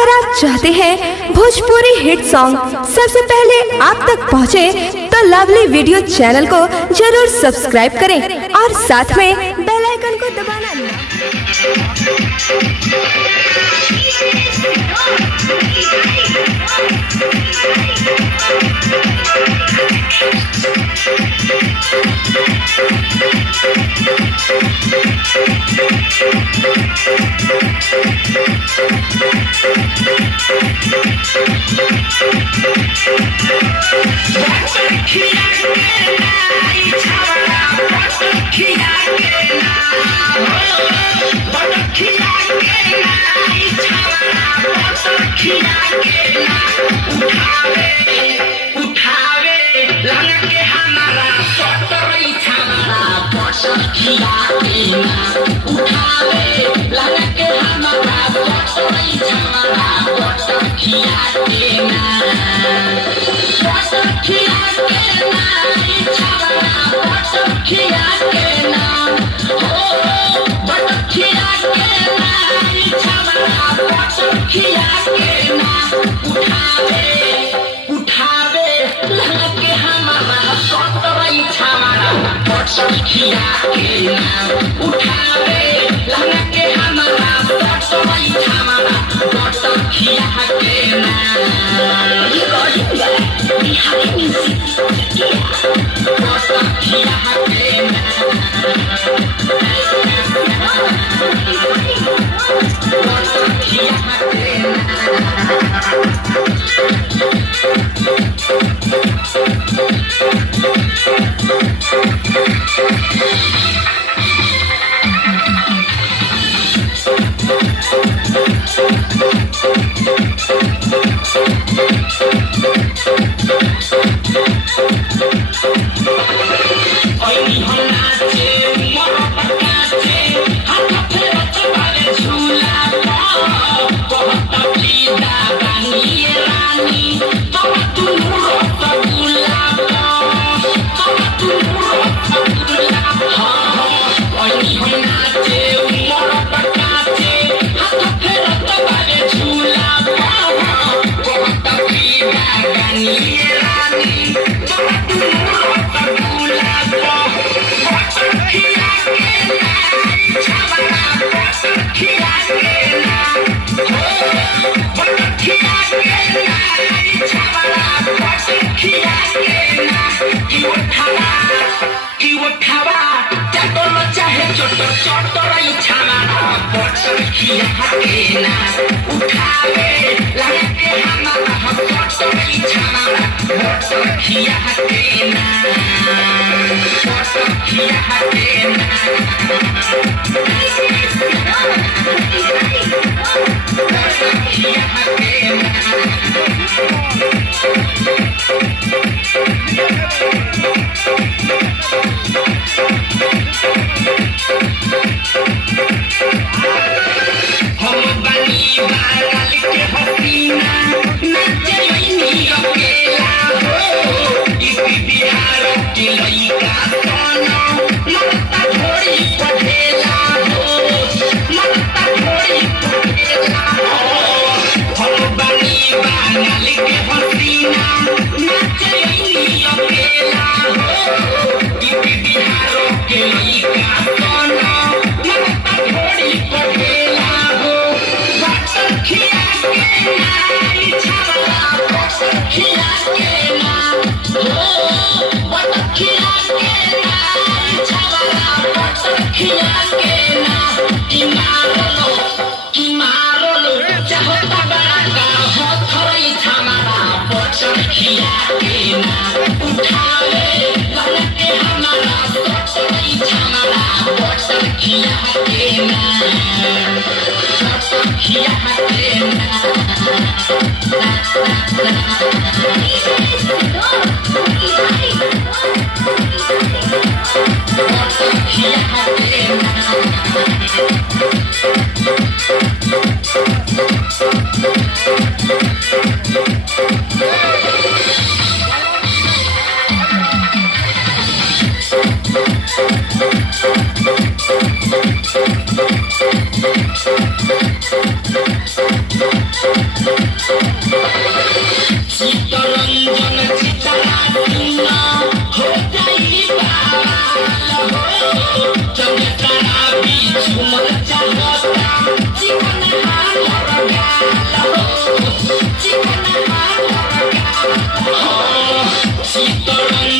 अगर आप चाहते हैं भोजपुरी हिट सॉन्ग सबसे पहले आप तक पहुंचे, तो लवली वीडियो चैनल को जरूर सब्सक्राइब करें और साथ में बेल आइकन को दबाना ना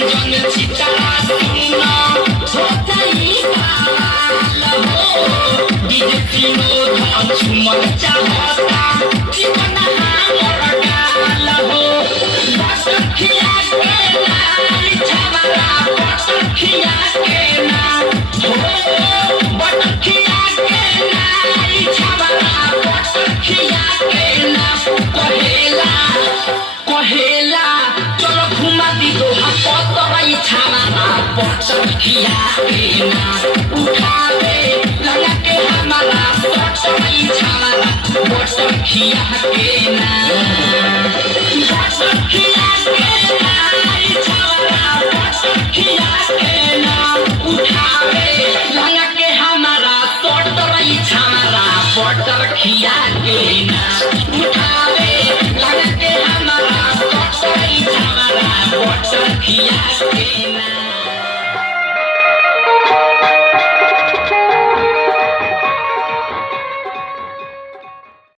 रंजन चितारा सुना हो जाई काल हो डीजे विनोद झूमर चाहता जीवन हमर गाल हो बसखिया के नाई छवरा बसखिया के ना हो बसखिया के नाई छवरा बसखिया के ना कहेला चलो घुमा दी दो पतरई छाना बसखिया के ना उठावे लगा के हमारा पतरई छाना बसखिया के ना बसखिया के नाई छाना बसखिया के ना उठावे लगा के हमारा पतरई छाना बसखिया के ना उठावे लगा के हमारा पतरई छाना बसखिया के ना।